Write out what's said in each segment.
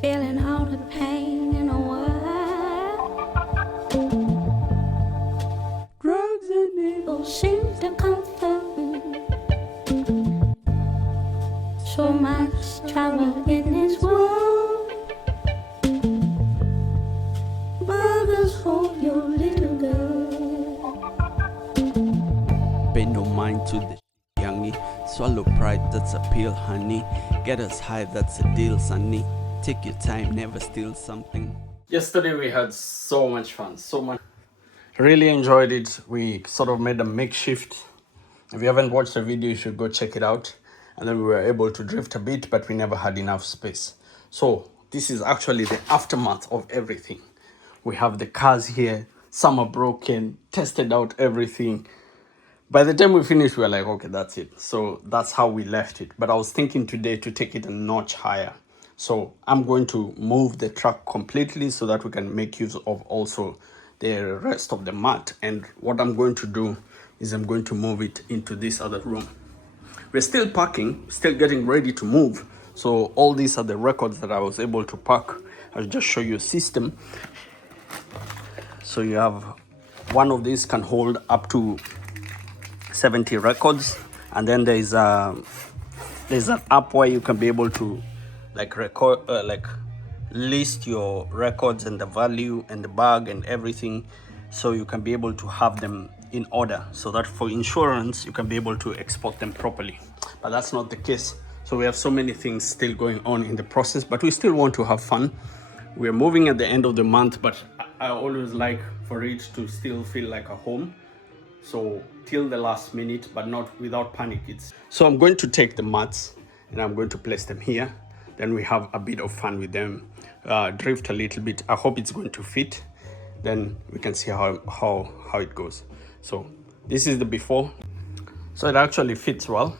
feeling all the pain in the world. Drugs and needles seem to comfort me. So much trouble in this world. Mothers, hold your little girl. Pay no mind to the youngie. Swallow pride, that's a pill, honey. Get us high, that's a deal, sonny. Take your time, never steal something. Yesterday we had so much fun, so much. Really enjoyed it. We sort of made a makeshift. If you haven't watched the video, you should go check it out. And then we were able to drift a bit, but we never had enough space. So this is actually the aftermath of everything. We have the cars here. Some are broken, tested out everything. By the time we finished, we were like, okay, that's it. So that's how we left it. But I was thinking today to take it a notch higher. So I'm going to move the truck completely so that we can make use of also the rest of the mat. And what I'm going to do is I'm going to move it into this other room. We're still packing, still getting ready to move. So all these are the records that I was able to pack. I'll just show you a system. So you have one of these can hold up to 70 records, and then there's an app where you can be able to record list your records and the value and the bag and everything, so you can be able to have them in order, so that for insurance you can be able to export them properly. But that's not the case. So we have so many things still going on in the process, but we still want to have fun. We're moving at the end of the month, but I always like for it to still feel like a home. So till the last minute, but not without panic. So I'm going to take the mats and I'm going to place them here. Then we have a bit of fun with them, drift a little bit. I hope it's going to fit. Then we can see how it goes. So this is the before. So it actually fits well.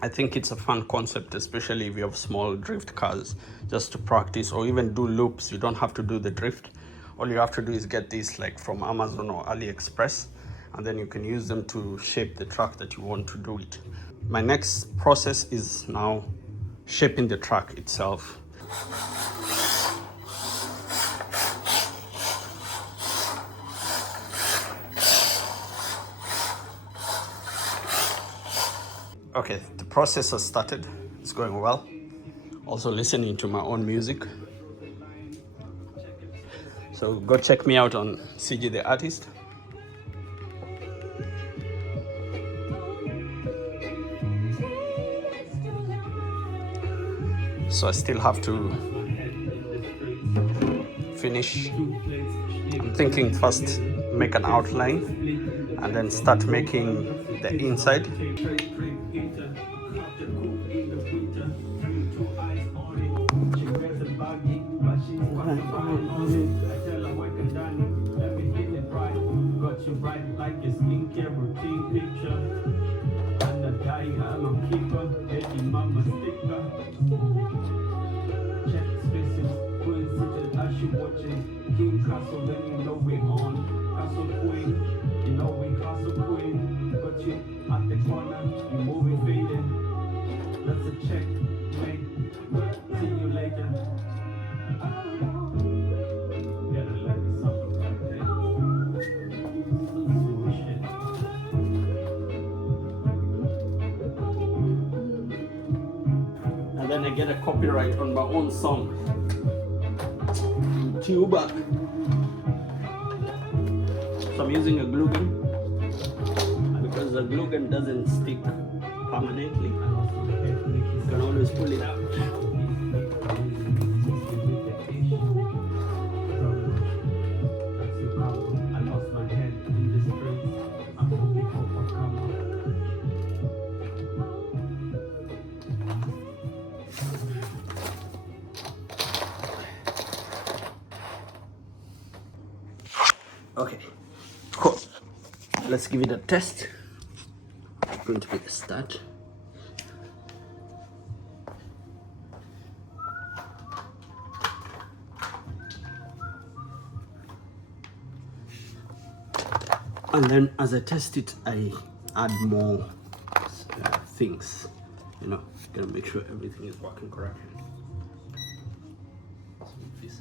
I think it's a fun concept, especially if you have small drift cars, just to practice or even do loops. You don't have to do the drift. All you have to do is get these like from Amazon or AliExpress, and then you can use them to shape the track that you want to do it. My next process is now shaping the track itself. Okay, the process has started. It's going well. Also listening to my own music. So go check me out on CG the Artist. So I still have to finish. I'm thinking first make an outline and then start making the inside. And then I get a copyright on my own song. Tuba. So I'm using a glue gun because the glue gun doesn't stick permanently. You can always pull it out. Okay, cool. Let's give it a test. It's going to be the start. And then as I test it, I add more things, gonna make sure everything is working correctly. this.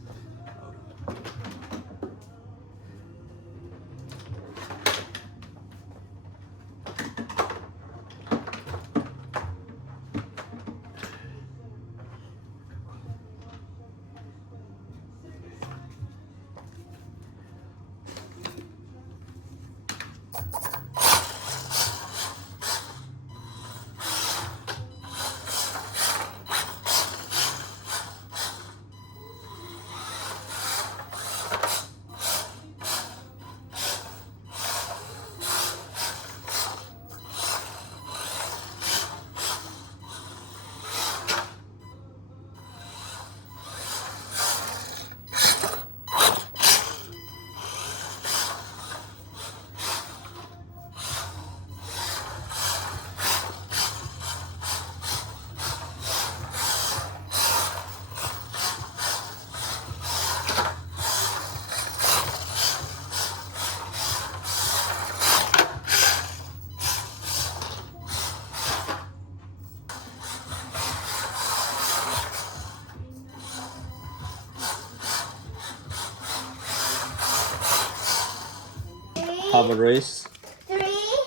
Have a race. 3,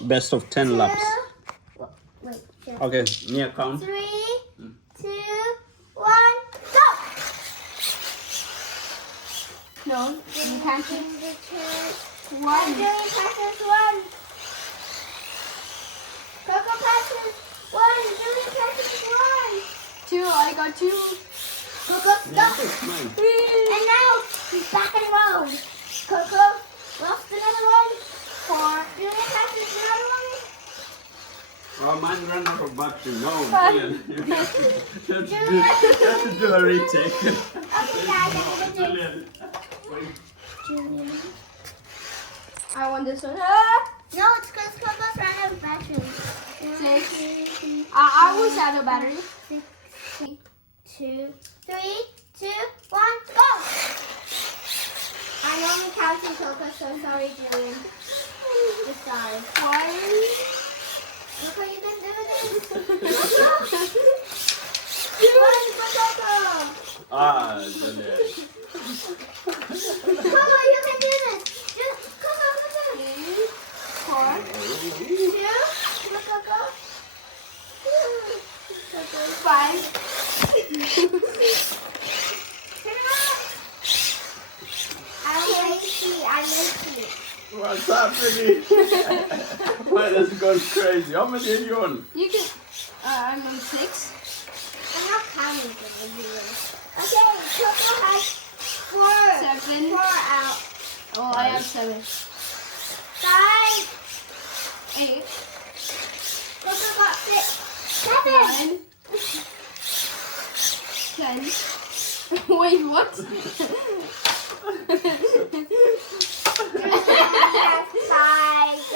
Best of 10 laps. wait, just Okay, Mia count. 3, 2, 1, go! No, you can't do one. Julian passes 1. Coco passes 1. Julian passes 1. 2, I got 2. Coco, stop. And now he's back on the road. Coco lost another one. 4. Julian passes another one. Oh, mine ran out of battery. No, Julian. You have to do a retake. Okay, guys, I'm gonna do Julian. Julian. I want this one. No, it's because Coco's ran out of battery. 6. I was out of battery. 6, 2, 3, 2, 1, go! I'm only counting Coco, so sorry, Julian. Just sorry. Why? Coco, you can do this. One for Coco. Ah, Julian. Coco, you can do this. Just Coco, Coco. 4. 2 for Coco. 5. Turn around. I'm lazy. What's happening? Mine has gone crazy. How many are you on? You can. I'm on 6. I'm not counting them anyway. Okay, Coco has 4. 7. 4 out. Oh, I have 7. 5. 8. Coco got 6. 7. 9. 10. Wait, what?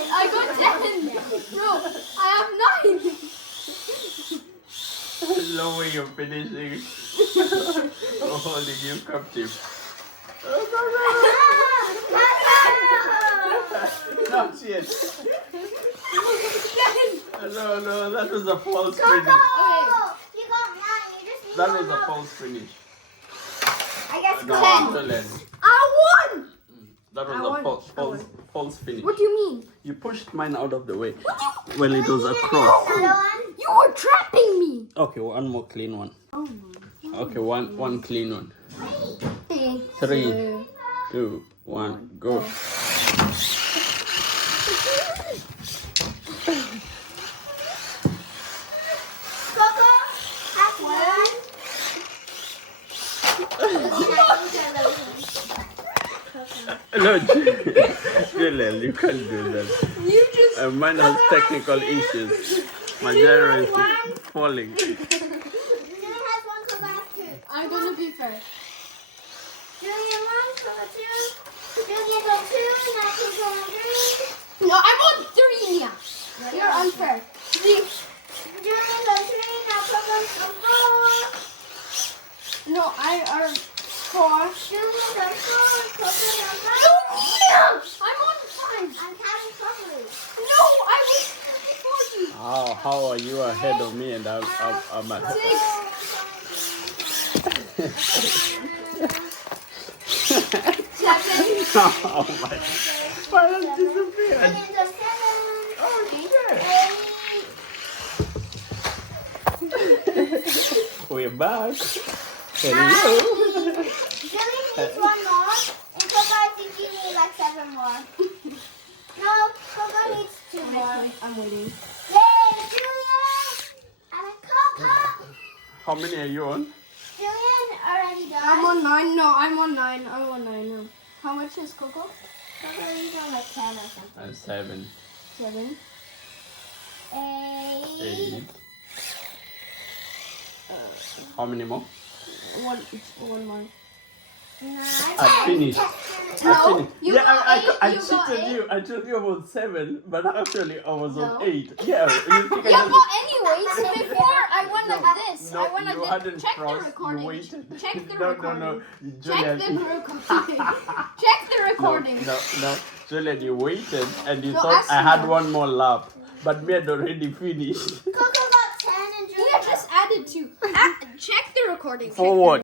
I got 10. Bro, I have 9. There's no way you're finishing. I'm holding you captive. Not yet. No, that was a false finish. You got 9. You just need That one was a more. false finish. I guess No, 10. Julian. I won. That I was won. a false finish. What do you mean? You pushed mine out of the way. Well, it was across. Another one. You were trapping me. Okay, one more clean one. Oh my. Okay, one clean one. 3. 3, 2, 1, go. Coco has 1. No, Julian, you can't do that. You just. Mine has technical issues. My gyro is falling. Julian has 1, Coco has 2. I'm gonna be fair. Julian 1, Coco 2. Julian got 2, now Coco on 3. No, I'm on 3 now. You're unfair. 3. Julian got 3, now Coco's on 4. No, I are 4. Julian got 4, Coco's on 5. No, I'm on 5. I'm counting properly. No, I was before you. How are you ahead of me and I'm at 6. Oh my. Why has disappeared? Julian's a 7. Oh shit. 8. We're back. Hello. Julian needs 1 more. And Coco, I think you need like 7 more. No, Coco needs 2 more. I'm waiting. Yay, Julian! And Coco! How many are you on? Julian already done. I'm on 9. No, I'm on 9. I'm on 9 now. How much is Coco? Coco, he's on like 10 or something. 7. 7. 8. 8. How many more? 1 more. 9. I finished. No, you Yeah, got I 8. You got cheated 8. you. I told you about 7, but actually I was on No. 8. Yeah, you think I Yeah, just... but anyways, before I went like this. No, I went you like hadn't this. Check the crossed. You recording. waited. Check the No. recording. Julian, Check the recording. Check the recording. No. Julian, you waited and you No, thought ask I had me. 1 more lap. But me had already finished. Coco got 10 and Julian Yeah, just added 2. Check the recording. For what?